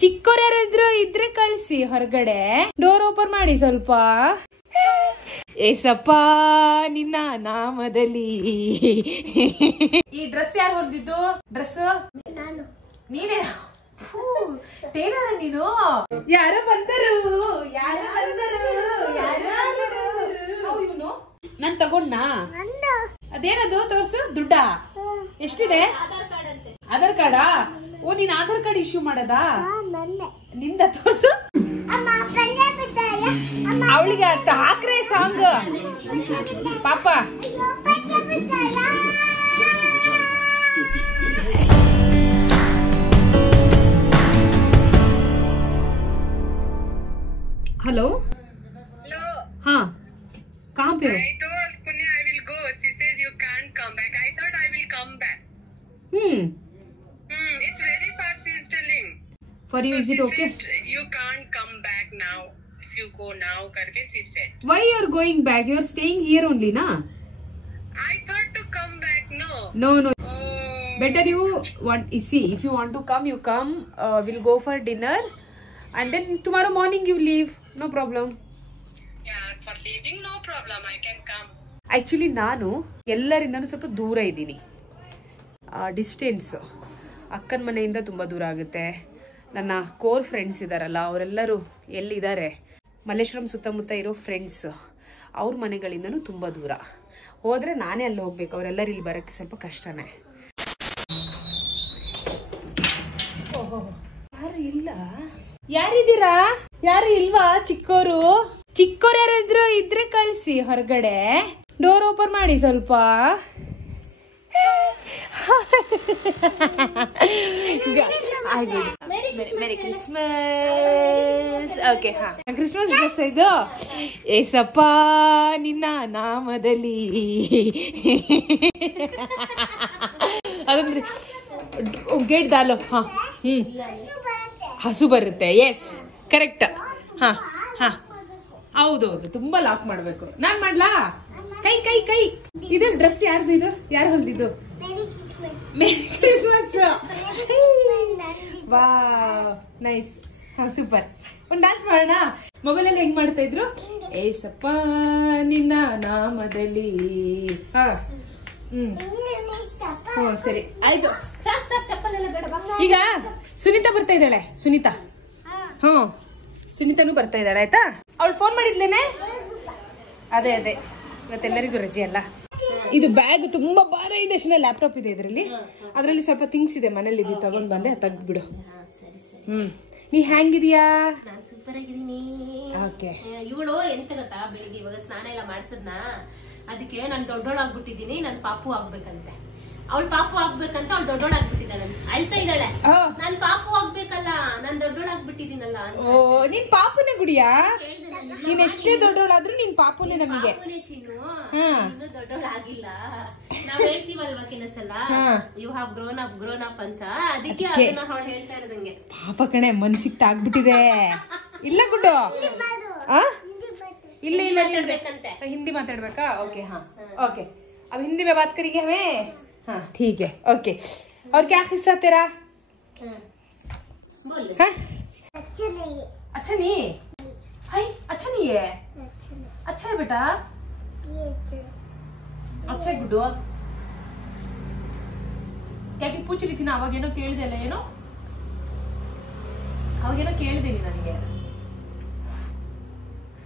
ಚಿಕ್ಕವ್ರು ಯಾರಾದ್ರೂ ಇದ್ರೆ ಕಳ್ಸಿ ಹೊರಗಡೆ. ಡೋರ್ ಓಪನ್ ಮಾಡಿ ಸ್ವಲ್ಪ. ಏಸಪ್ಪ ನಿನ್ನ ನಾಮದಲ್ಲಿ. ಈ ಡ್ರೆಸ್ ಯಾರು ಹೊಲ್ದಿದ್ದು? ಡ್ರೆಸ್ ನೀನೇ? ಟೇಲರ ನೀನು? ಯಾರು ಬಂದರು? ಇವನು ನಾನ್ ತಗೊಂಡ್ನಾ? ಅದೇನದು ತೋರ್ಸು. ದುಡ್ಡ ಎಷ್ಟಿದೆ? ಆಧಾರ್ ಕಾರ್ಡಾ? ಓ ನೀನ್ ಆಧಾರ್ ಕಾರ್ಡ್ ಇಶ್ಯೂ ಮಾಡದಾ? ನಿಂದ ತೋರ್ಸು. ಅವಳಿಗೆ ಹಾಕ್ರೆ ಸಾಂಗ್ ಪಾಪ. हेलो हाँ कहाँ पे हो? I told Punya I will go. She said you can't come back. I thought I will come back. It's very far. She is telling. For you, is it okay? You can't come back now. If you go now, karke she said. Why you are going back? You are staying here only, na? I thought to come back. No. No. Better you want. See, if you want to come, you come. We'll go for dinner, and then tomorrow morning you leave. No problem. Yeah, for leaving no problem. I can come. Actually, ನಾನು ಎಲ್ಲರಿಂದನೂ ಸ್ವಲ್ಪ ದೂರ ಇದ್ದೀನಿ. Distance ಅಕ್ಕನ ಮನೆಯಿಂದ ತುಂಬ ದೂರ ಆಗುತ್ತೆ. ನನ್ನ ಕೋರ್ ಫ್ರೆಂಡ್ಸ್ ಇದ್ದಾರಲ್ಲ ಅವರೆಲ್ಲರೂ ಎಲ್ಲಿದ್ದಾರೆ, ಮಲ್ಲೇಶ್ವರಂ ಸುತ್ತಮುತ್ತ ಇರೋ ಫ್ರೆಂಡ್ಸ್, ಅವ್ರ ಮನೆಗಳಿಂದನೂ ತುಂಬ ದೂರ. ಹೋದರೆ ನಾನೇ ಅಲ್ಲಿ ಹೋಗ್ಬೇಕು, ಅವರೆಲ್ಲರೂ ಇಲ್ಲಿ ಬರೋಕ್ಕೆ ಸ್ವಲ್ಪ ಕಷ್ಟನೇ. ಓಹೋ, ಯಾರು ಇಲ್ಲ? ಯಾರಿದ್ದೀರಾ? ಯಾರು ಇಲ್ವಾ? ಚಿಕ್ಕೋರು ಯಾರಾದ್ರೂ ಇದ್ರೆ ಕಳ್ಸಿ ಹೊರಗಡೆ. ಡೋರ್ ಓಪನ್ ಮಾಡಿ ಸ್ವಲ್ಪ. Merry Christmas. ಓಕೆ, ಹಾ, ಕ್ರಿಸ್ಮಸ್ ಡ್ರೆಸ್ ಇದು. ಏಸಪ್ಪ ನಿನ್ನ ನಾಮದಲ್ಲಿ. ಅದಂದ್ರೆ ಗೇಟ್ ದಾಲು. ಹಾ, ಹಸು ಬರುತ್ತೆ. Yes, correct. ಹಾ ಹಾ, ಹೌದೌದು. ತುಂಬಾ ಲಾಕ್ ಮಾಡ್ಬೇಕು. ನಾನ್ ಮಾಡ್ಲಾ? ಕೈ ಕೈ ಕೈ. ಇದು ಡ್ರೆಸ್ ಯಾರ್ದು? ಇದು ಯಾರು ಹೊಲ್ದಿದ್ದು? Merry Christmas. ವಾ, ನೈಸ್. ಹಾ, ಸೂಪರ್. ಒಂದ್ ಡಾನ್ಸ್ ಮಾಡೋಣ. ಮೊಬೈಲ್ ಅಲ್ಲಿ ಹೆಂಗ್ ಮಾಡ್ತಾ ಇದ್ರು? ಏಸಪ್ಪ ನಿನ್ನ ನಾಮದಲ್ಲಿ. ಹಾ, ಸರಿ ಆಯ್ತು. ಈಗ ಸುನೀತಾ ಬರ್ತಾ ಇದ್ದಾಳೆ. ಸುನೀತಾ, ಸುನೀತಾನು ಬರ್ತಾ ಇದ್ದಾಳೆ. ಆಯ್ತಾ? ಅವಳು ಫೋನ್ ಮಾಡಿದ್ಲೇನೆ? ಅದೇ ಇವತ್ತೆಲ್ಲರಿಗೂ ರಜೆ ಅಲ್ಲ. ಇದು ಬ್ಯಾಗ್ ತುಂಬಾ ಭಾರ ಇದೆ. ಲ್ಯಾಪ್ಟಾಪ್ ಇದೆ ಇದರಲ್ಲಿ. ಅದ್ರಲ್ಲಿ ಸ್ವಲ್ಪ ಥಿಂಗ್ಸ್ ಇದೆ ಮನೇಲಿ. ಇದು ತಗೊಂಡ್ ಬಂದೆ, ತೆಗ್ದ್ಬಿಡು. ನೀ ಹೆಂಗಿದೀಯಾ? ನಾನ್ ಸೂಪರ್ ಆಗಿದೀನಿ. ಓಕೆ. ಇವಳು ಎಂತ ಗೊತ್ತಾ, ಬೆಳಿಗ್ಗೆ ಇವಾಗ ಸ್ನಾನ ಎಲ್ಲ ಮಾಡ್ಸದ್ನ, ಅದಕ್ಕೆ ನಾನು ದೊಡ್ಡೋಳಾಗ್ಬಿಟ್ಟಿದೀನಿ. ನನ್ ಪಾಪು ಆಗ್ಬೇಕಂತೆ. ಅವಳು ಪಾಪು ಆಗ್ಬೇಕಂತ ಅವಳು ದೊಡ್ಡೋಳಾಗ್ಬಿಟ್ಟಿದ್ದಾಳೆ. ಅಳ್ತಾ ಇದ್ದಾಳೆ, ನಾನ್ ಪಾಪು ಆಗ್ಬೇಕಲ್ಲ, ನಾನ್ ದೊಡ್ಡೋಳಾಗ್ಬಿಟ್ಟಿದೀನಲ್ಲ. ಓ, ನೀನ್ ಪಾಪುನೇ ಗುಡಿಯಾ? ನೀನ್ ಎಷ್ಟೇ ದೊಡ್ಡೋಳಾದ್ರೂ ನೀನ್ ಪಾಪುನೇ ನಮಗೆ. ಚಿನ್ನು, ಇನ್ನು ದೊಡ್ಡೋಳಾಗಿಲ್ಲ. ನಾವ್ ಹೇಳ್ತೀವಲ್ವಾ ಕೆಲಸಲ್ಲ, ಯು ಹ್ಯಾವ್ ಗ್ರೋನ್ ಅಪ್ ಅಂತ. ಅದಕ್ಕೆ ಅದನ್ನ ಅವಳು ಹೇಳ್ತಾ ಇರೋದಂಗೆ. ಪಾಪ ಕಣೆ, ಮನ್ಸಿಗೆ ತಾಗ್ಬಿಟ್ಟಿದೆ. ಇಲ್ಲ ಗುಡ್ಡು? ಇಲ್ಲ ಇಲ್ಲ, ಹಿಂದಿ ಮಾತಾಡ್ಬೇಕಾ? ಓಕೆ, ಹಾ, ओके. अब हिंदी में बात करेंगे हमें. हाँ, ठीक है. ओके. और क्या किस्सा तेरा? हाँ? अच्छा नहीं? हाय, अच्छा नहीं है? अच्छा है बेटा. अच्छा है गुड्डू. क्या कि पूछ रही थी ना ಅವಾಗೇನೋ ಕೇಳಿದೆ ಅಲ್ಲ? ಏನೋ ಅವಾಗೇನೋ ಕೇಳಿದೆ ನೀ ನನಗೆ,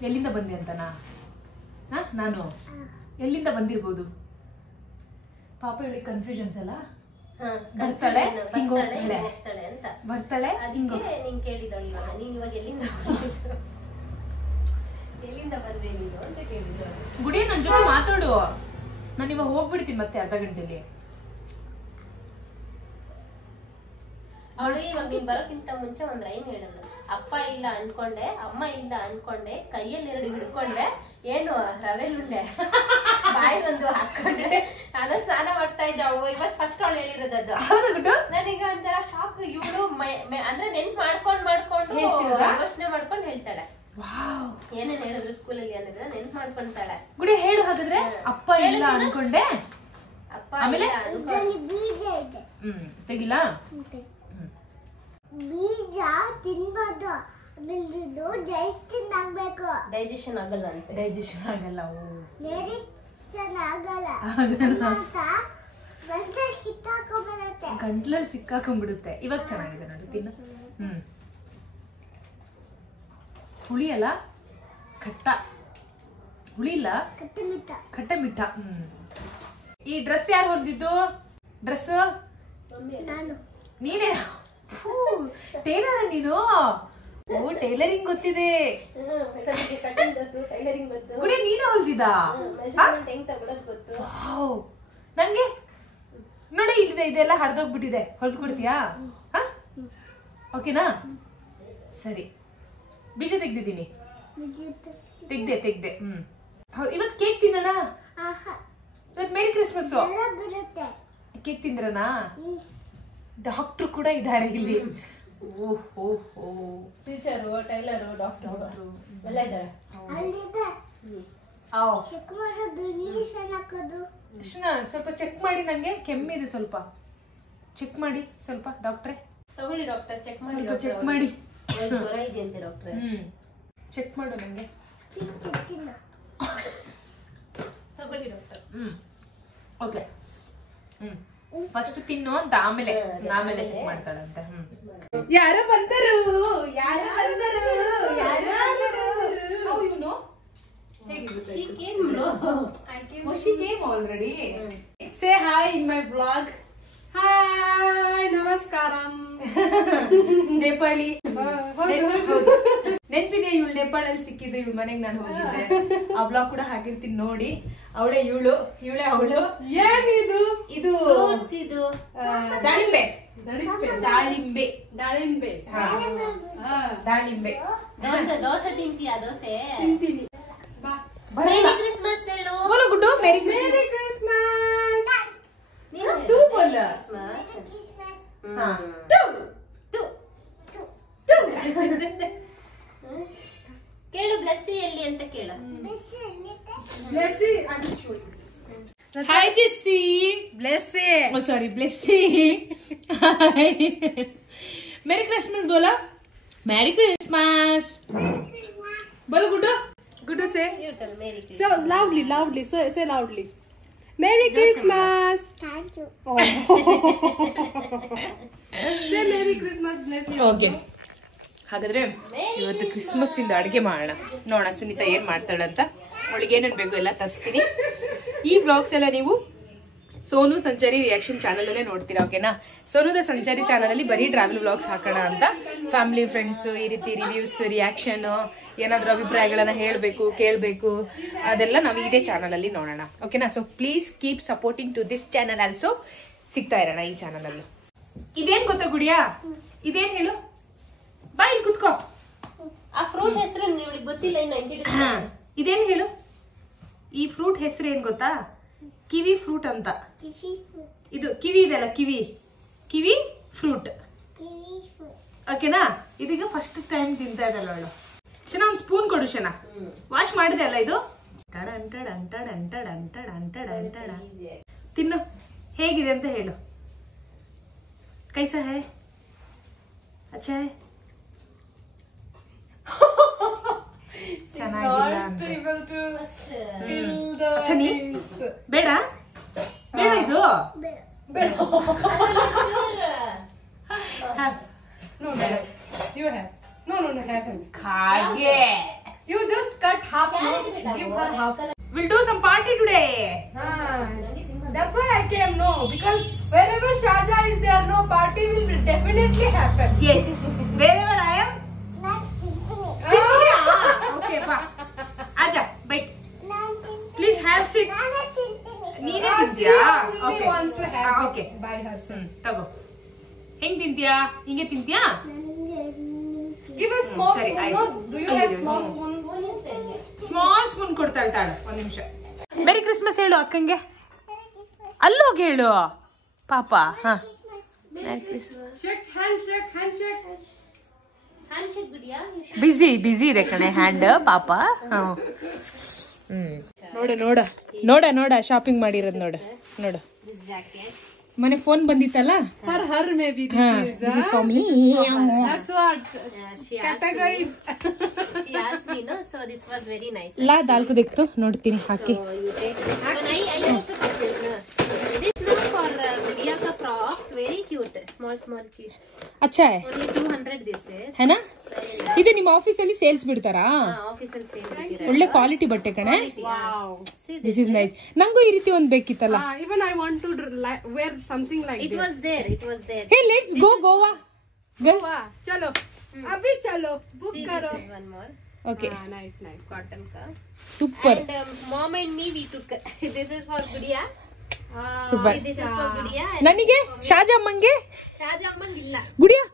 ಎಲ್ಲಿಂದ ಬಂದೆ ಅಂತನಾ? ನಾನು ಎಲ್ಲಿಂದ ಬಂದಿರ್ಬೋದು? ಪಾಪ ಹೇಳಿ ಕನ್ಫ್ಯೂಷನ್ಸ್ ಅಲ್ಲ. ಬರ್ತಾಳೆ ಅಂತ ಬರ್ತಾಳೆ. ಅದಕ್ಕೆ ನೀನ್ ಕೇಳಿದಳು ಇವಾಗ, ನೀನ್ ಇವಾಗ ಎಲ್ಲಿಂದ ಬಂದೆ ನೀನು ಅಂತ ಕೇಳಿದಳು. ಗುಡಿ, ನನ್ ಜೊತೆ ಮಾತಾಡು. ನಾನು ಇವಾಗ ಹೋಗ್ಬಿಡ್ತೀನಿ ಮತ್ತೆ ಅರ್ಧ ಗಂಟೆಲಿ. ಅವಳು ಇವಾಗ ನೀನ್ ಬರೋಕ್ಕಿಂತ ಮುಂಚೆ ಒಂದ್ ರೈಮ್ ಹೇಳಲ್ಲ. ಅಪ್ಪ ಇಲ್ಲ ಅನ್ಕೊಂಡೆ, ಅಮ್ಮ ಇಲ್ಲ ಅನ್ಕೊಂಡೆ, ಕೈಯಲ್ಲಿ 2 ಹಿಡ್ಕೊಂಡೆ, ಏನು ರವೆ ಉಂಡೆ ಬಾಯಿ ಒಂದು ಹಾಕೊಂಡೆ. ನಾನು ಸ್ನಾನ ಮಾಡ್ತಾ ಇದ್ದೆ. ಇವತ್ತು ಫಸ್ಟ್ ಅವಳು ಹೇಳಿರೋದದ್ದು. ನನಗೆ ಒಂಥರ ಶಾಕ್. ಇವಳು ಅಂದ್ರೆ ನೆನ್ಪ್ ಮಾಡ್ಕೊಂಡು ಯೋಚನೆ ಮಾಡ್ಕೊಂಡು ಹೇಳ್ತಾಳೆ. ಏನೇನ್ ಹೇಳಿದ್ರು ಸ್ಕೂಲಲ್ಲಿ ಅನ್ನೋದು ನೆನ್ಪ್ ಮಾಡ್ಕೊಂತಾಳೆ. ಗುಡಿ ಹೇಳು ಹಾಗಾದ್ರೆ. ಅಪ್ಪ ಇಲ್ಲ ಅನ್ಕೊಂಡೆ, ಅಪ್ಪ ಇಲ್ಲ ಅನ್ಕೊಂಡೆ. ತೆಗಿಲ್ಲ. ಬೀಜ ತಿನ್ಬೋದು. ಡೈಜೆಷನ್ ಆಗಲ್ಲ ಅಂತ. ಡೈಜೆಷನ್ ಆಗಲ್ಲ. ಗಂಟ್ಲಲ್ಲಿ ಸಿಕ್ಕಾಕೊಂಡ್ಬಿಡುತ್ತೆ. ಇವಾಗ ಚೆನ್ನಾಗಿದೆ ನೋಡಿ, ತಿನ್ನು. ಹುಳಿ ಅಲ್ಲ, ಖಟ್ಟ. ಹುಳಿ ಇಲ್ಲ, ಖಟ್ಟ ಮಿಠ. ಈ ಡ್ರೆಸ್ ಯಾರು ಹೊಲ್ದಿದ್ದು? ಡ್ರೆಸ್ ನೀನೇ? ಟೇಲರ್ ನೀನು? ಓ, ಟೈಲರಿಂಗ್ ಗೊತ್ತಿದೆ. ಗುಡಿ ನೀನೇ ಹೊಲ್ದಿದ್ದ? ನಂಗೆ ನೋಡಿ, ಇಲ್ಲಿದೆ, ಇದೆಲ್ಲ ಹರಿದೋಗ್ಬಿಟ್ಟಿದೆ. ಹೊಲ್ದ್ಕೊಡ್ತೀಯಾ? ಓಕೆನಾ? ಸರಿ, ಬೀಜ ತೆಗ್ದಿದ್ದೀನಿ. ತೆಗ್ದೆ. ಇವತ್ತು ಕೇಕ್ ತಿನ್ನೋಣ. ಇವತ್ತು ಮೇರಿ ಕ್ರಿಸ್ಮಸ್. ಕೇಕ್ ತಿಂದ್ರನಾ? ಡಾಕ್ಟ್ರು ಕೂಡ ಇದ್ದಾರೆ ಇಲ್ಲಿ. ಟೀಚರು, ಟೈಲರು, ಡಾಕ್ಟರ್ ಎಲ್ಲ ಇದ್ದಾರೆ. ಸ್ವಲ್ಪ ಚೆಕ್ ಮಾಡಿ, ನಂಗೆ ಕೆಮ್ಮಿದೆ. ಸ್ವಲ್ಪ ಚೆಕ್ ಮಾಡಿ, ಸ್ವಲ್ಪ ಡಾಕ್ಟ್ರೆ. ತಗೊಳ್ಳಿ ಡಾಕ್ಟರ್, ಚೆಕ್ ಮಾಡಿ. ಸ್ವಲ್ಪ ಚೆಕ್ ಮಾಡಿ. ಜ್ವರ ಇದೆ ಅಂತೆ ಡಾಕ್ಟ್ರೆ. ಚೆಕ್ ಮಾಡು ನಂಗೆ. ತಗೊಳ್ಳಿ ಡಾಕ್ಟರ್. ಓಕೆ. ಫಸ್ಟ್ ತಿನ್ನು ಅಂತ, ಆಮೇಲೆ ಚೆಕ್ ಮಾಡ್ತಾಳಂತೆ. ಯಾರು ಬಂದರು? She came, no? She came already. Say hi in my vlog. Hi, namaskaram. Nepali. ನೆನ್ಪಿದೆ, ಇವಳು ನೇಪಾಳಲ್ಲಿ ಸಿಕ್ಕಿದ್ದು. ಇವಳ ಮನೆಗೆ ನಾನು ಹೋಗಿದ್ದೆ. ಆ ಬ್ಲಾಗ್ ಕೂಡ ಹಾಕಿರ್ತೀನಿ ನೋಡಿ. ಅವಳೇ ಇವಳೆ ಅವಳು. ಏನಿದು? ಇದು ದಾಳಿಂಬೆ. ದೋಸೆ ತಿಂತೀಯಾ? ದೋಸೆ ತಿಂತೀನಿ. ಬಾ. ಮೇರಿ ಕ್ರಿಸ್ಮಸ್ ಹೇಳು. ಬೋಲೋ ಗುಡ್ಡು. ಮೇರಿ ಮೇರಿ ಕ್ರಿಸ್ಮಸ್. ತೂ ಬೋಲ. ಕೇಳು, ಬ್ಲೆಸ್ಸಿ ಎಲ್ಲಿ ಅಂತ ಕೇಳು. Blessy. Hi Jessie. Blessy. Oh sorry, Blessy. Hi. Merry Christmas bola. Merry Christmas. Bola Guddu. Good to say. You tell Merry Christmas. So loudly. Say loudly. Merry Christmas. Thank you. Oh. Say Merry Christmas, Blessy. Okay, ಹಾಗಾದ್ರೆ ಇವತ್ತು Christmas ಇಂದ ಅಡುಗೆ ಮಾಡೋಣ. ನೋಡೋಣ ಸುನೀತಾ ಏನ್ ಮಾಡ್ತಾಳಂತ. ಅವಳಿಗೆ ಏನೇನು ಬೇಕು ಎಲ್ಲ ತರಿಸ್ತೀನಿ. ಈ ವ್ಲಾಗ್ಸ್ ಎಲ್ಲ ನೀವು ಸೋನು ಸಂಚಾರಿ ರಿಯಾಕ್ಷನ್ ಚಾನಲ್ ಅಲ್ಲೇ ನೋಡ್ತೀರಾ. ಓಕೆನಾ? ಸೋನುದ ಸಂಚಾರಿ ಚಾನಲ್ ಅಲ್ಲಿ ಬರೀ ಟ್ರಾವೆಲ್ ವ್ಲಾಗ್ಸ್ ಹಾಕೋಣ ಅಂತ. ಫ್ಯಾಮಿಲಿ, ಫ್ರೆಂಡ್ಸ್, ಈ ರೀತಿ ರಿವ್ಯೂಸ್, ರಿಯಾಕ್ಷನ್, ಏನಾದರೂ ಅಭಿಪ್ರಾಯಗಳನ್ನ ಹೇಳಬೇಕು, ಕೇಳಬೇಕು, ಅದೆಲ್ಲ ನಾವು ಇದೇ ಚಾನಲ್ ಅಲ್ಲಿ ನೋಡೋಣ. ಓಕೆನಾ? So please keep supporting to this channel also. ಸಿಗ್ತಾ ಇರೋಣ ಈ ಚಾನಲ್ ಅಲ್ಲೂ. ಇದೇನ್ ಗೊತ್ತಾ ಗುಡಿಯಾ? ಇದೇನ್ ಹೇಳು? ಬಾ, ಇಲ್ಲಿ ಕುತ್ಕೋ. ಆ ಫ್ರೂಟ್ ಹೆಸರು ನಿಮಗೆ ಗೊತ್ತಿಲ್ಲ ಇನ್ನು. ಇದೇನ್ ಹೇಳು? ಈ ಫ್ರೂಟ್ ಹೆಸರು ಏನ್ ಗೊತ್ತಾ? ಕಿವಿ ಫ್ರೂಟ್ ಅಂತ. ಇದು ಕಿವಿ ಇದೆಲ್ಲ, ಕಿವಿ ಫ್ರೂಟ್. ಓಕೆನಾ? ಇದೀಗ ಫಸ್ಟ್ ಟೈಮ್ ತಿಂತಾ ಇದಲ್ಲ ಅವಳು. ಶನ, ಒಂದು ಸ್ಪೂನ್ ಕೊಡು ಶನ. ವಾಶ್ ಮಾಡಿದೆ ಅಲ್ಲ ಇದು. ತಿನ್ನು, ಹೇಗಿದೆ ಅಂತ ಹೇಳು. ಕೈಸಾ ಹೈ? ಅಚ್ಚಾ ಹೈ? ಚೆನ್ನಾಗಿಲ್ಲ ಅಂತ. ಅಚ್ಚಾ ನೀ ಬೇಡ ಇದು. No, you have. No, have him. ಹಾಗೆ. You just cut half. Give her half. We'll do some party today. That's why I came. No, because wherever Shaja is there, no party will definitely happen. Yes. Wherever I am. Okay, bye. Aja, bite. Please have sit. ನೀನೇ ತಿಂತೀಯಾ? Okay, okay, By herself. ತಗೋ. ಹೆಂಗ್ ತಿಂತೀಯಾ? ಹಿಂಗೆ ತಿಂತೀಯಾ? Give a small Sorry, spoon. No, do you have small spoon? Small spoon ಕೊಡ್ತಾಳೆ ತಾಳು. ಒಂದ್ ನಿಮಿಷ. ಮೇರಿ ಕ್ರಿಸ್ಮಸ್ ಹೇಳು ಅಕ್ಕಂಗೆ. ಅಲ್ಲೋಗಿ ಹೇಳು ಪಾಪ. ಹಾ, Shake, handshake. ಹ್ಯಾಂಡ್ ಶೇಕ್ ಬಿಡಿಯಾ? ಬಿಸಿ ಇದೆ ಕಣೆ ಹ್ಯಾಂಡ್ ಪಾಪ. ನೋಡ ಶಾಪಿಂಗ್ ಮಾಡಿರೋದು ನೋಡು. This jacket. ಮೊನ್ನೆ phone ಬಂದಿತ್ತಲ್ಲ. For her maybe This is for me. That's what She categories. asked me, no? So this was very nice. ಲಾ ದಾಲ್ಕು ದಿಕ್ತು ನೋಡ್ತೀನಿ ಹಾಕಿ. So you take this one. I also got it. No? This is not for Gudiya ka frocks. Very cute. Small cute. ಅಚ್ಚಾ Only 200 this is. ಹೇನಾ? ಇದು ನಿಮ್ಮ ಆಫೀಸಲ್ಲಿ sales ಬಿಡ್ತಾರಾ? Official sale ಬಿಟ್ಟಿದ್ದಾರೆ. ಒಳ್ಳೆ quality ಬಟ್ಟೆ ಕಣೆ. Wow. See this is nice. ನಂಗೂ ಈ ರೀತಿ ಒಂದ್ ಬೇಕಿತ್ತಲ್ಲ. Even I want to wear something like It this. was there. It was there. Hey let's go Goa. Girls. Wow. Chalo. Abhi chalo. Book See, karo. this is one more. Okay Nice. Cotton ka. Super. And mom and me we took. This is for Gudiya. Super. This is for Gudiya. ನನಗೆ ಶಾಜಮ್ಮಂಗೆ Shahjaman illa. Gudiya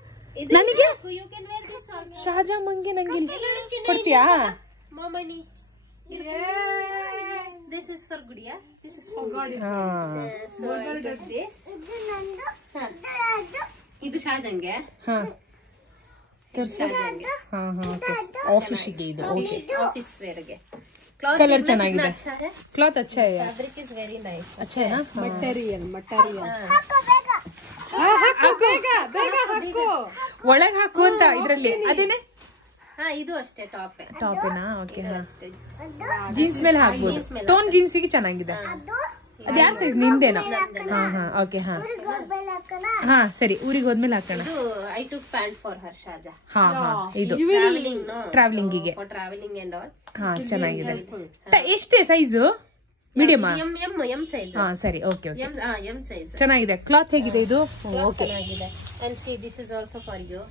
ನನಗೆ You can wear this also. ಶಾಜಮ್ಮಂಗೆ ನಂಗೆ ಕೊಡ್ತೀಯಾ? Mom and me. This is for Gudiya. This is for ಹಾ So I took this. ಇದು ಶಾಜಂಗೆ. ಹಾ ತೋರ್ಸು. ಹಾ okay ಆಫೀಸಿಗೆ ಇದು. Okay office ವೇರ್ಗೆ. ಕಲರ್ ಚೆನ್ನಾಗಿದೆ. अच्छा है. ಕ್ಲಾತ್ ಅಚ್ಚಾ ಇದೆ. Fabric is very nice. ಅಚ್ಚಾ ಇದೆ. Material. ಹಾಕು ಬೇಗ ಹಾಕು. ಒಳಗೆ ಹಾಕು ಅಂತ ಇದ್ರಲ್ಲಿ ಅದೇನೆ ಹಾ ಇದು ಅಷ್ಟೇ ಟಾಪ್. ಟಾಪೇನಾ? ಓಕೆ ಹಾ ಅಷ್ಟೇ. ಜೀನ್ಸ್ ಮೇಲೆ ಹಾಕ್ಬೋದು. ಟೋನ್ ಜೀನ್ಸಿಗೆ ಚೆನ್ನಾಗಿದೆ. ಅದು ಯಾರ ಸೈಜ್? ನಿಂದೇನಾ? ಹಾ ಹಾ ಓಕೆ ಹಾ ಹಾ ಸರಿ. ಊರಿಗೆ ಹೋದ್ಮೇಲೆ ಹಾಕೋಣ. ಇದು I took pant for her Shaja. ಹಾ ಹಾ ಇದು Traveling no. ಟ್ರಾವೆಲಿಂಗಿಗೆ. For traveling and all. ಹಾ ಚೆನ್ನಾಗಿದೆ. ಎಷ್ಟೇ ಸೈಜು? ಮೀಡಿಯಮಾ? M size. ಹಾ ಸರಿ ಓಕೆ ಓಕೆ M size. ಚೆನ್ನಾಗಿದೆ. ಕ್ಲಾತ್ ಹೇಗಿದೆ ಇದು? ಓಕೆ ಚೆನ್ನಾಗಿದೆ. And see this is also for you.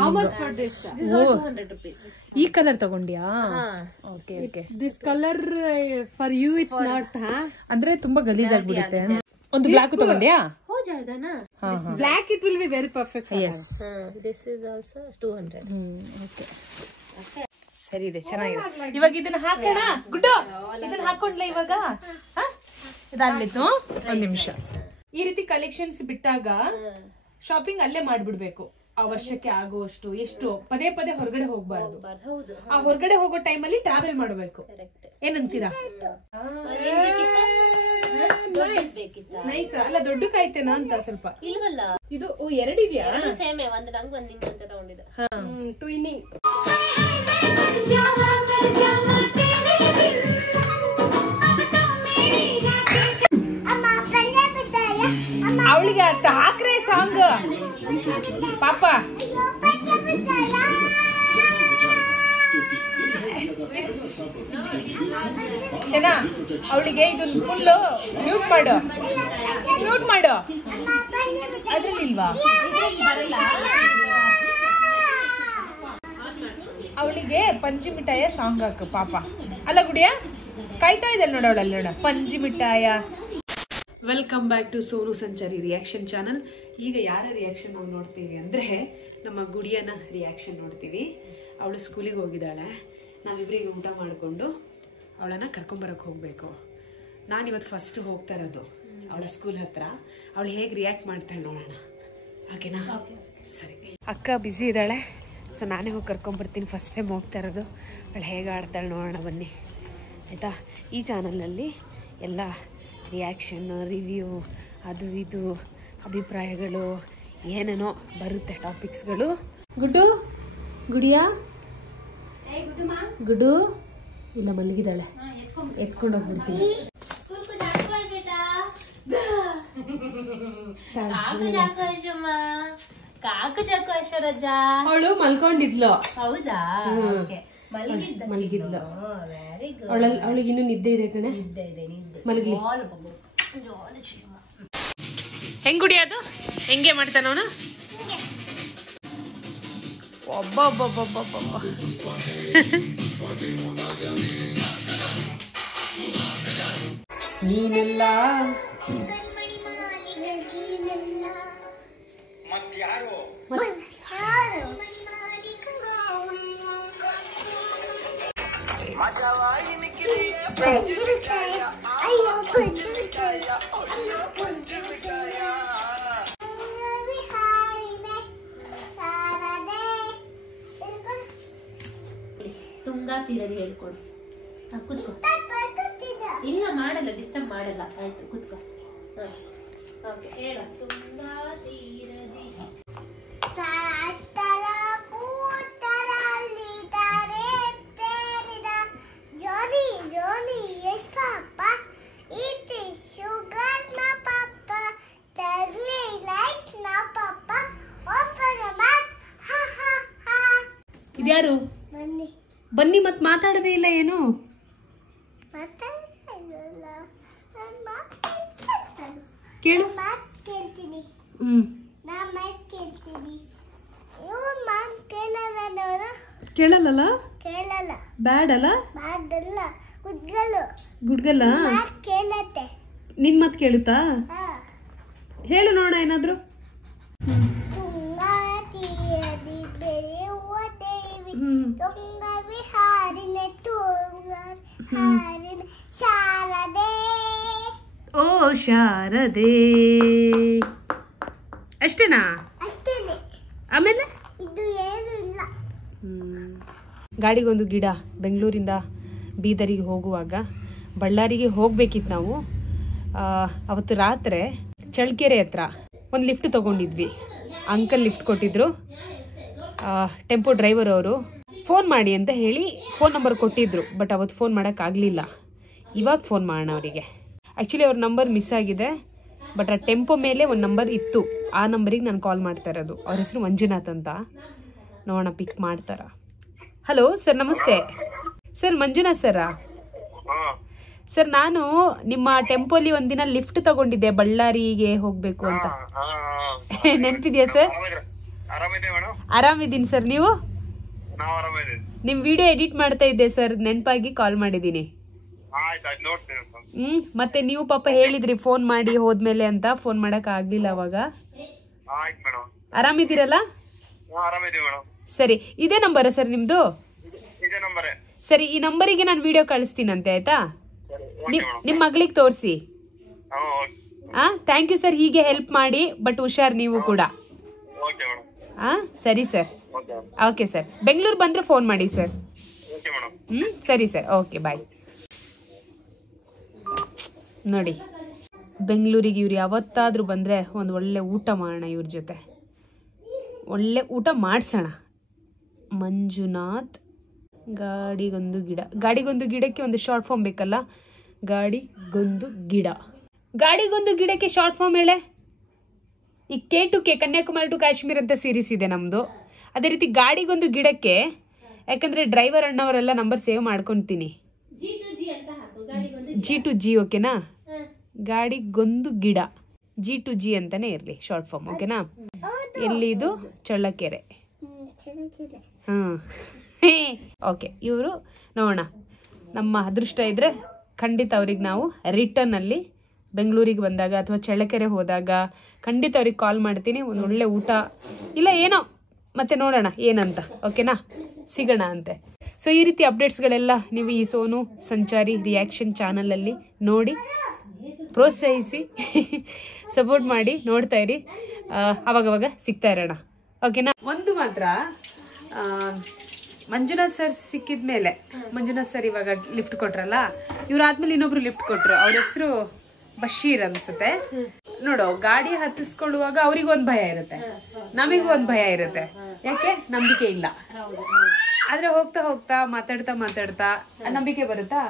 How much for this? This is all 200 rupees. ಈ ಕಲರ್ ತಗೊಂಡ್ಯಾ? ಹಾ. Okay okay. This color for you it's not, huh? ಅಂದ್ರೆ ತುಂಬಾ ಗಲೀಜಾಗ್ಬಿಡುತ್ತೆ. ಒಂದು block ತಗೊಂಡ್ಯಾ? हो जाएगा ना. ಹಾ ಹಾ Black it will be very perfect for yes. This is also 200. Okay ಸರಿ ಇದೆ. ಚೆನ್ನಾಗಿದೆ. ಇವಾಗ ಇದನ್ನ ಹಾಕೋಣ. ಗುಡ್ಡು ಇದನ್ನ ಹಾಕೊಂಡ್ಲ ಇವಾಗ? ಇದಲ್ಲಿತ್ತು. ಒಂದ್ ನಿಮಿಷ. ಈ ರೀತಿ ಕಲೆಕ್ಷನ್ಸ್ ಬಿಟ್ಟಾಗ ಶಾಪಿಂಗ್ ಅಲ್ಲೇ ಮಾಡ್ಬಿಡ್ಬೇಕು. ಆ ವರ್ಷಕ್ಕೆ ಆಗುವಷ್ಟು. ಎಷ್ಟು ಪದೇ ಪದೇ ಹೊರಗಡೆ ಹೋಗ್ಬಾರ್ದು. ಹೌದು. ಆ ಹೊರಗಡೆ ಹೋಗೋ ಟೈಮಲ್ಲಿ ಟ್ರಾವೆಲ್ ಮಾಡ್ಬೇಕು. ಏನಂತೀರಾ? ನೈಸ್ ಅಲ್ಲ? ದೊಡ್ಡಕ್ಕಾಯ್ತೇನಾ ಅಂತ ಸ್ವಲ್ಪ. ಇಲ್ವಲ್ಲ ಇದು ಎರಡಿದ್ಯಾ? ಸೇಮೆ. ಒಂದು ನಂಗೆ ಒಂದು ನಿಂಗೆ ಅಂತ ತಗೊಂಡಿದ್ದು. twinning. ಅವಳಿಗೆ ಹಾಕ್ರೆ ಸಾಂಗ್ ಪಾಪ. ಚೆನ್ನ ಅವಳಿಗೆ ಇದನ್ನ ಫುಲ್ ಮ್ಯೂಟ್ ಮಾಡು. ಅದ್ರಲ್ಲಿ ಇಲ್ವಾ? ಅವಳಿಗೆ ಪಂಚಿ ಮಿಠಾಯ ಸಾಂಗ್ ಹಾಕು ಪಾಪ. ಅಲ್ಲ ಗುಡಿಯ ಕಾಯ್ತಾ ಇದ್ದಾಳೆ ನೋಡ ಅವಳಲ್ಲಿ ನೋಡ. ಪಂಚಿ ಮಿಠಾಯ. ವೆಲ್ಕಮ್ ಬ್ಯಾಕ್ ಟು ಸೋನು ಸಂಚಾರಿ ರಿಯಾಕ್ಷನ್ ಚಾನಲ್. ಈಗ ಯಾರ ರಿಯಾಕ್ಷನ್ ನಾವು ನೋಡ್ತೀವಿ ಅಂದರೆ ನಮ್ಮ ಗುಡಿಯನ ರಿಯಾಕ್ಷನ್ ನೋಡ್ತೀವಿ. ಅವಳು ಸ್ಕೂಲಿಗೆ ಹೋಗಿದ್ದಾಳೆ. ನಾವಿಬ್ಬರಿಗೆ ಊಟ ಮಾಡಿಕೊಂಡು ಅವಳನ್ನು ಕರ್ಕೊಂಬರಕ್ಕೆ ಹೋಗಬೇಕು. ನಾನಿವತ್ತು ಫಸ್ಟ್ ಹೋಗ್ತಾ ಇರೋದು ಅವಳ ಸ್ಕೂಲ್ ಹತ್ರ. ಅವಳು ಹೇಗೆ ರಿಯಾಕ್ಟ್ ಮಾಡ್ತಾಳೆ ನೋಡೋಣ. ಓಕೆನಾ? ಸರಿ. ಅಕ್ಕ ಬ್ಯುಸಿ ಇದ್ದಾಳೆ. ಸೊ ನಾನೇ ಹೋಗಿ ಕರ್ಕೊಂಬರ್ತೀನಿ. ಫಸ್ಟ್ ಟೈಮ್ ಹೋಗ್ತಾ ಇರೋದು. ಅವಳು ಹೇಗೆ ಆಡ್ತಾಳೆ ನೋಡೋಣ ಬನ್ನಿ. ಆಯಿತಾ? ಈ ಚಾನಲ್ನಲ್ಲಿ ಎಲ್ಲ ರಿಯಾಕ್ಷನ್, ರಿವ್ಯೂ, ಅದು ಇದು ಅಭಿಪ್ರಾಯಗಳು ಏನೇನೋ ಬರುತ್ತೆ ಟಾಪಿಕ್ಸ್ಗಳು. ಗುಡಿಯಾ ಗುಡು ಇಲ್ಲ ಮಲಗಿದಾಳೆ. ಎತ್ಕೊಂಡು ಹೋಗ್ಬಿಡ್ತೀನಿ. ಅವಳು ಮಲ್ಕೊಂಡಿದ್ಲು. ಹೌದಾ? ಮಲಗಿದ್ಲು. ಅವಳಿಗೆ ಇನ್ನೂ ನಿದ್ದೆ ಇದೆ ಕಣೆ. ಮಲಗಿ ಹೆಂಗ್ ಗುಡಿಯೋದು? ಹೆಂಗೆ ಮಾಡ್ತಾನ ಅವನು? ಒಬ್ಬ ನೀನೆಲ್ಲ ತುಂಗಾ ತೀರದಿ ಹೇಳ್ಕೊಡು. ಕೂತ್ಕೋ. ಇಲ್ಲ ಮಾಡಲ್ಲ, ಡಿಸ್ಟರ್ಬ್ ಮಾಡಲ್ಲ. ಆಯ್ತು ಕೂತ್ಕೋ. ಓಕೆ ಹೇಳು. ತುಂಗಾ ತೀರದಿ ಶಾಸ್ತ್ರ ಕೂತರಲ್ಲಿದ್ದಾರೆ ತೇರಿದ ಜೋನಿ ಜೋನಿ ಯಶ್ ಪಾಪ ಇತಿ ಶುಗರ್ ನ ಪಾಪ ತರ್ಲಿ ಲೈಸ್ ನ ಪಾಪ ಓಪನ್ ಮಾತ್ ಹಾ ಹಾ ಹಾ. ಇದ್ಯಾರು? ಬನ್ನಿ ಬನ್ನಿ. ಮತ್ ಮಾತಾಡೋದೇ ಇಲ್ಲ ಏನು? ಮಾತಾಡಲ್ಲ ಕೇಳು. ಮಾತು ಕೇಳ್ತೀನಿ. ನಾ ಮಾತು ಕೇಳ್ತೀನಿ. ಇವ್ರು ಮಾತು ಕೇಳಲ್ಲ. ಕೇಳಲ್ಲ. ಕೇಳಲ್ಲ. ಬ್ಯಾಡ್ ಅಲ್ಲ? ಮಾತಲ್ಲ ಗುಡ್ಗಲು ಗುಡ್ಗಲ್ಲ. ಮಾತು ಕೇಳತ್ತೆ. ನಿನ್ ಮಾತ್ ಕೇಳುತ್ತಾ? ಹಾ. ಹೇಳು ನೋಡ ಏನಾದ್ರು. ತುಂಗಾ ತೀರದಿ ಬೆರೆಯುವ ದೇವಿ ತುಂಗ ವಿಹಾರಿನ ತುಂಗ ಹಾರಿನ ಶಾರದೆ. ಓ ಶಾರದೆ. ಅಷ್ಟೇನಾ? ಅಷ್ಟೇನೆ. ಆಮೇಲೆ ಇದು ಏನು ಇಲ್ಲ. ಗಾಡಿಗೊಂದು ಗಿಡ. ಬೆಂಗಳೂರಿಂದ ಬೀದರಿಗೆ ಹೋಗುವಾಗ ಬಳ್ಳಾರಿಗೆ ಹೋಗ್ಬೇಕಿತ್ತು ನಾವು. ಅವತ್ತು ರಾತ್ರಿ ಚಳ್ಳಕೆರೆ ಹತ್ರ ಒಂದು ಲಿಫ್ಟ್ ತಗೊಂಡಿದ್ವಿ. ಅಂಕಲ್ ಲಿಫ್ಟ್ ಕೊಟ್ಟಿದ್ರು. ಟೆಂಪೋ ಡ್ರೈವರ್ ಅವರು ಫೋನ್ ಮಾಡಿ ಅಂತ ಹೇಳಿ ಫೋನ್ ನಂಬರ್ ಕೊಟ್ಟಿದ್ರು. ಬಟ್ ಅವತ್ತು ಫೋನ್ ಮಾಡೋಕ್ಕಾಗಲಿಲ್ಲ. ಇವಾಗ ಫೋನ್ ಮಾಡೋಣ ಅವರಿಗೆ. ಆ್ಯಕ್ಚುಲಿ ಅವ್ರ ನಂಬರ್ ಮಿಸ್ ಆಗಿದೆ. ಬಟ್ ಆ ಟೆಂಪೋ ಮೇಲೆ ಒಂದು ನಂಬರ್ ಇತ್ತು. ಆ ನಂಬರಿಗೆ ನಾನು ಕಾಲ್ ಮಾಡ್ತಾ ಇರೋದು. ಅವ್ರ ಹೆಸರು ಮಂಜುನಾಥ್ ಅಂತ. ನೋಡೋಣ ಪಿಕ್ ಮಾಡ್ತಾರ. ಹಲೋ ಸರ್, ನಮಸ್ತೆ ಸರ್. ಮಂಜುನಾಥ್ ಸರಾ? ಸರ್, ನಾನು ನಿಮ್ಮ ಟೆಂಪೋಲಿ ಒಂದಿನ ಲಿಫ್ಟ್ ತಗೊಂಡಿದ್ದೆ ಬಳ್ಳಾರಿಗೆ ಹೋಗ್ಬೇಕು ಅಂತ. ನೆನಪಿದ್ಯಾ ಸರ್? ಆರಾಮಿದ್ದೀನಿ ಸರ್. ನೀವು? ನಿಮ್ ವಿಡಿಯೋ ಎಡಿಟ್ ಮಾಡ್ತಾ ಇದ್ದೆ ಸರ್, ನೆನಪಾಗಿ ಕಾಲ್ ಮಾಡಿದ್ದೀನಿ. ಮತ್ತೆ ನೀವು ಪಾಪ ಹೇಳಿದ್ರಿ ಫೋನ್ ಮಾಡಿ ಹೋದ್ಮೇಲೆ ಅಂತ. ಫೋನ್ ಮಾಡಕ್ ಆಗ್ಲಿಲ್ಲ ಅವಾಗ. ಆರಾಮಿದ್ದೀರಲ್ಲ? ಸರಿ, ಇದೇ ನಂಬರ ಸರ್ ನಿಮ್ದು? ಸರಿ, ಈ ನಂಬರಿಗೆ ನಾನು ವಿಡಿಯೋ ಕಳಿಸ್ತೀನಂತೆ, ಆಯ್ತಾ? ನಿಮ್ ಮಗಳಿಗೆ ತೋರಿಸಿ. Thank you sir. ಹೀಗೆ ಹೆಲ್ಪ್ ಮಾಡಿ, ಬಟ್ ಹುಷಾರ್ ನೀವು ಕೂಡ. ಸರಿ ಸರ್. Okay sir. ಬೆಂಗಳೂರು ಬಂದ್ರೆ ಫೋನ್ ಮಾಡಿ ಸರ್. ಸರಿ ಸರ್. ಓಕೆ, ಬಾಯ್. ನೋಡಿ, ಬೆಂಗಳೂರಿಗೆ ಇವ್ರು ಯಾವತ್ತಾದ್ರೂ ಬಂದ್ರೆ ಒಂದು ಒಳ್ಳೆ ಊಟ ಮಾಡೋಣ ಇವ್ರ ಜೊತೆ. ಒಳ್ಳೆ ಊಟ ಮಾಡಿಸೋಣ. ಮಂಜುನಾಥ್ ಗಾಡಿಗೊಂದು ಗಿಡ. ಗಾಡಿಗೊಂದು ಗಿಡಕ್ಕೆ ಒಂದು ಶಾರ್ಟ್ ಫಾರ್ಮ್ ಬೇಕಲ್ಲ. ಗಾಡಿಗೊಂದು ಗಿಡ. ಗಾಡಿಗೊಂದು ಗಿಡಕ್ಕೆ ಶಾರ್ಟ್ ಫಾರ್ಮ್ ಹೇಳೆ. ಈ K2K ಕನ್ಯಾಕುಮಾರಿ ಟು ಕಾಶ್ಮೀರ್ ಅಂತ ಸೀರೀಸ್ ಇದೆ ನಮ್ದು. ಅದೇ ರೀತಿ ಗಾಡಿಗೊಂದು ಗಿಡಕ್ಕೆ, ಯಾಕಂದ್ರೆ ಡ್ರೈವರ್ ಅಣ್ಣವರೆಲ್ಲ ನಂಬರ್ ಸೇವ್ ಮಾಡ್ಕೊಂತೀನಿ. G2G ಓಕೆನಾ? ಗಾಡಿಗೊಂದು ಗಿಡ G2G ಅಂತಾನೆ ಇರ್ಲಿ ಶಾರ್ಟ್ ಫಾರ್ಮ್. ಓಕೆನಾ? ಎಲ್ಲಿದು? ಚಳ್ಳಕೆರೆ. ಓಕೆ. ಇವರು ನೋಡೋಣ, ನಮ್ಮ ಅದೃಷ್ಟ ಇದ್ರೆ ಖಂಡಿತ ಅವ್ರಿಗೆ ನಾವು ರಿಟರ್ನ್ ಅಲ್ಲಿ ಬೆಂಗಳೂರಿಗೆ ಬಂದಾಗ ಅಥವಾ ಚಳ್ಳಕೆರೆ ಹೋದಾಗ ಖಂಡಿತ ಅವ್ರಿಗೆ ಕಾಲ್ ಮಾಡ್ತೀನಿ. ಒಂದು ಒಳ್ಳೆ ಊಟ ಇಲ್ಲ ಏನೋ ಮತ್ತೆ ನೋಡೋಣ ಏನಂತ. ಓಕೆನಾ? ಸಿಗೋಣ ಅಂತೆ. ಸೊ ಈ ರೀತಿ ಅಪ್ಡೇಟ್ಸ್ಗಳೆಲ್ಲ ನೀವು ಈ ಸೋನು ಸಂಚಾರಿ ರಿಯಾಕ್ಷನ್ ಚಾನಲಲ್ಲಿ ನೋಡಿ ಪ್ರೋತ್ಸಾಹಿಸಿ ಸಪೋರ್ಟ್ ಮಾಡಿ ನೋಡ್ತಾ ಇರಿ. ಅವಾಗವಾಗ ಸಿಗ್ತಾ ಇರೋಣ. ಓಕೆನಾ? ಒಂದು ಮಾತ್ರ, ಮಂಜುನಾಥ್ ಸರ್ ಸಿಕ್ಕಿದ ಮೇಲೆ, ಮಂಜುನಾಥ್ ಸರ್ ಇವಾಗ ಲಿಫ್ಟ್ ಕೊಟ್ರಲ್ಲ, ಇವ್ರಾದ್ಮೇಲೆ ಇನ್ನೊಬ್ರು ಲಿಫ್ಟ್ ಕೊಟ್ರು. ಅವ್ರ ಹೆಸರು ಬಶೀರ್ ಅನ್ಸುತ್ತೆ. ನೋಡು, ಗಾಡಿ ಹತ್ತಿಸ್ಕೊಳ್ಳುವಾಗ ಅವ್ರಿಗೊಂದು ಭಯ ಇರುತ್ತೆ, ನಮಿಗೂ ಒಂದು ಭಯ ಇರುತ್ತೆ. ಯಾಕೆ? ನಂಬಿಕೆ ಇಲ್ಲ. ಆದ್ರೆ ಹೋಗ್ತಾ ಹೋಗ್ತಾ ಮಾತಾಡ್ತಾ ನಂಬಿಕೆ ಬರುತ್ತಾ?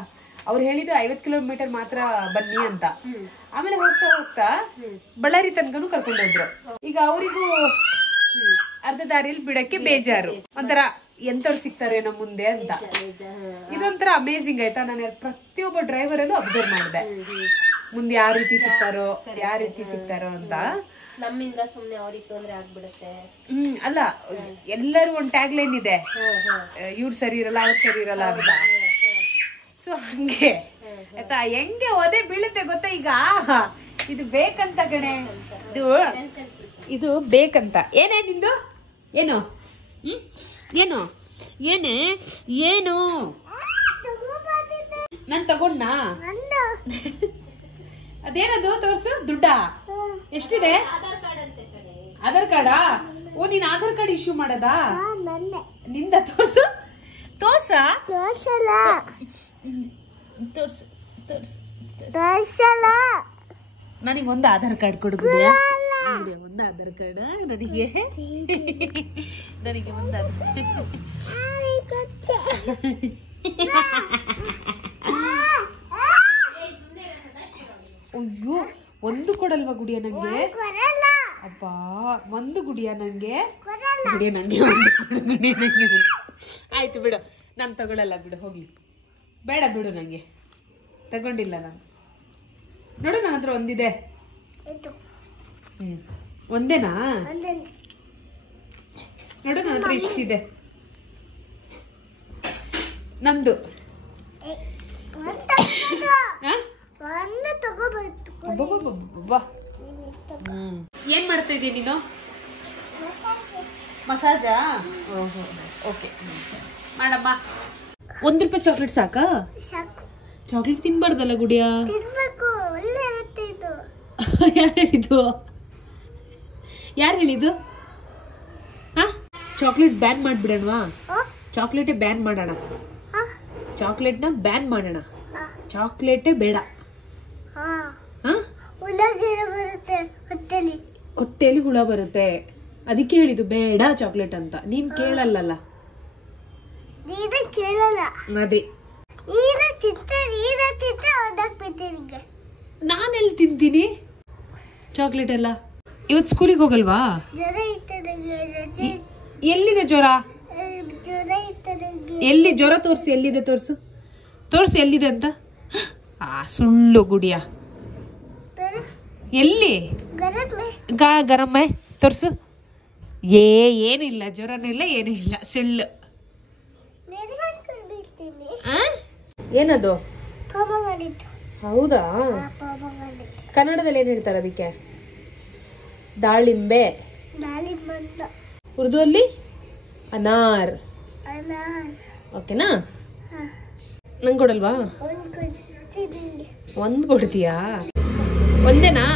ಅವ್ರು ಹೇಳಿದ್ರು 50 ಕಿಲೋಮೀಟರ್ ಮಾತ್ರ ಬನ್ನಿ ಅಂತ. ಆಮೇಲೆ ಹೋಗ್ತಾ ಹೋಗ್ತಾ ಬಳ್ಳಾರಿ ತನಕನೂ ಕರ್ಕೊಂಡೋದ್ರು. ಈಗ ಅವರಿಗೂ ಅರ್ಧ ದಾರಿಯಲ್ಲಿ ಬಿಡಕ್ಕೆ ಬೇಜಾರು. ಒಂಥರ ಎಂತವ್ರು ಸಿಗ್ತಾರೆ ನಮ್ಮ ಮುಂದೆ ಅಂತ. ಇದೊಂಥರ ಅಮೇಸಿಂಗ್ ಆಯ್ತಾ. ನಾನು ಪ್ರತಿಯೊಬ್ಬ ಡ್ರೈವರ್ ಅಲ್ಲೂ ಅಬ್ಸರ್ವ್ ಮಾಡಿದೆ, ಮುಂದೆ ಯಾವ ರೀತಿ ಸಿಗ್ತಾರೋ ಅಂತ. ನಮ್ಮಿಂದ ಸುಮ್ನೆ ಅವ್ರಿಗೆ ತೊಂದ್ರೆ ಆಗ್ಬಿಡುತ್ತೆ. ಅಲ್ಲ, ಎಲ್ಲರೂ ಒಂದ್ ಟ್ಯಾಗ್ ಲೈನ್ ಇದೆ, ಇವ್ರು ಸರಿ ಇರಲ್ಲ ಅವ್ರು ಸರಿ ಇರಲ್ಲ ಅಂತ. ಸೊ ಹಂಗೆ ಆಯ್ತಾ, ಹೆಂಗೆ ಒದೆ ಬೀಳುತ್ತೆ ಗೊತ್ತಾ. ಈಗ ಇದು ಬೇಕಂತ ಕಣೆ, ಇದು ಬೇಕಂತ. ಏನೇ ನಿಂದು? ಏನು ಏನು ಏನೇ ಏನು ನಾನ್ ತಗೊಂಡ್ನಾ? ಅದೇನದು ತೋರ್ಸು. ದುಡ್ಡಾ? ಎಷ್ಟಿದೆ? ಆಧಾರ್ ಕಾರ್ಡಾ? ಓ, ನೀನ್ ಆಧಾರ್ ಕಾರ್ಡ್ ಇಶ್ಯೂ ಮಾಡದಾ? ನಿಂದ? ತೋರ್ಸು. ತೋರ್ಸಾ? ನನಗೆ ಒಂದು ಆಧಾರ್ ಕಾರ್ಡ್ ಕೊಡು ಗುಡಿಯಾ. ಒಂದು ಆಧಾರ್ ಕಾರ್ಡ್ ನನಗೆ ನನಗೆ ಒಂದು ಆಧಾರ್ ಅಯ್ಯೋ ಒಂದು ಕೊಡಲ್ವಾ ಗುಡಿಯ ನಂಗೆ? ಅಪ್ಪ ಒಂದು ಗುಡಿಯ ನಂಗೆ? ಗುಡಿಯ ನಂಗೆ ಗುಡಿಯ ನಂಗೆ ಆಯ್ತು ಬಿಡು, ನಾನು ತಗೊಳಲ್ಲ ಬಿಡು, ಹೋಗ್ಲಿ ಬೇಡ ಬಿಡು, ನಂಗೆ ತಗೊಂಡಿಲ್ಲ ನಾನು. ನೋಡು ನನ್ನ ಹತ್ರ ಒಂದಿದೆ. ಒಂದೇನಾ? ನೋಡು ನನ್ನ ಹತ್ರ ಇಷ್ಟಿದೆ ನಂದು. ಏನ್ ಮಾಡ್ತಾ ಇದ್ದೀನಿ ನೀನು? ಮಸಾಜಾ? ಓಕೆ ಮಾಡಮ್ಮ. ₹1 ಚಾಕ್ಲೇಟ್ ಸಾಕಾ? ಚಾಕ್ಲೇಟ್ ತಿನ್ಬಾರ್ದಲ್ಲ ಗುಡಿಯಾ? ಯಾರು ಹೇಳಿದ್ದು? ಯಾರು ಹೇಳಿದ್ದು? ಹಾ, ಚಾಕ್ಲೇಟ್ ಬ್ಯಾನ್ ಮಾಡ್ಬಿಡೋಣವಾ? ಚಾಕ್ಲೇಟೇ ಬ್ಯಾನ್ ಮಾಡೋಣ. ಚಾಕ್ಲೇಟ್ನ ಬ್ಯಾನ್ ಮಾಡೋಣ. ಚಾಕ್ಲೇಟೇ ಬೇಡ. ಹೊಟ್ಟೆಲಿ ಹುಳ ಬರುತ್ತೆ, ಅದಕ್ಕೆ ಹೇಳಿದ್ದು ಬೇಡ ಚಾಕ್ಲೇಟ್ ಅಂತ. ನೀನ್ ಕೇಳಲ್ಲ. ಅದೇ ನಾನೆಲ್ಲಿ ತಿಂತೀನಿ ಚಾಕ್ಲೇಟ್ ಎಲ್ಲ? ಇವತ್ತು ಸ್ಕೂಲಿಗೆ ಹೋಗಲ್ವಾ? ಎಲ್ಲಿದೆ ಜ್ವರ? ಎಲ್ಲಿ ಜ್ವರ? ತೋರ್ಸಿ, ಎಲ್ಲಿದೆ ತೋರ್ಸು, ತೋರ್ಸಿ ಎಲ್ಲಿದೆ ಅಂತ. ಸುಳ್ಳು ಗುಡಿಯ. ಎಲ್ಲಿ ಗರಂ ತೋರ್ಸು. ಏನಿಲ್ಲ, ಜ್ವರನೂ ಇಲ್ಲ, ಏನೂ ಇಲ್ಲ, ಸುಳ್ಳು. ಏನದು? ಹೌದಾ? ಕನ್ನಡದಲ್ಲಿ ಏನ್ ಹೇಳ್ತಾರೆ ಅದಕ್ಕೆ? ದಾಳಿಂಬೆ. ಉರ್ದು ಅಲ್ಲಿ ಅನಾರ್. ಓಕೆನಾ? ನಂಗೆ ಕೊಡಲ್ವಾ? ಒಂದ್ ಕೊಡ್ತೀಯಾ? ಒಂದೇನಾ?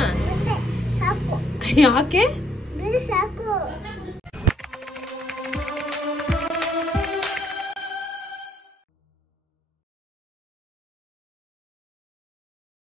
ಯಾಕೆ?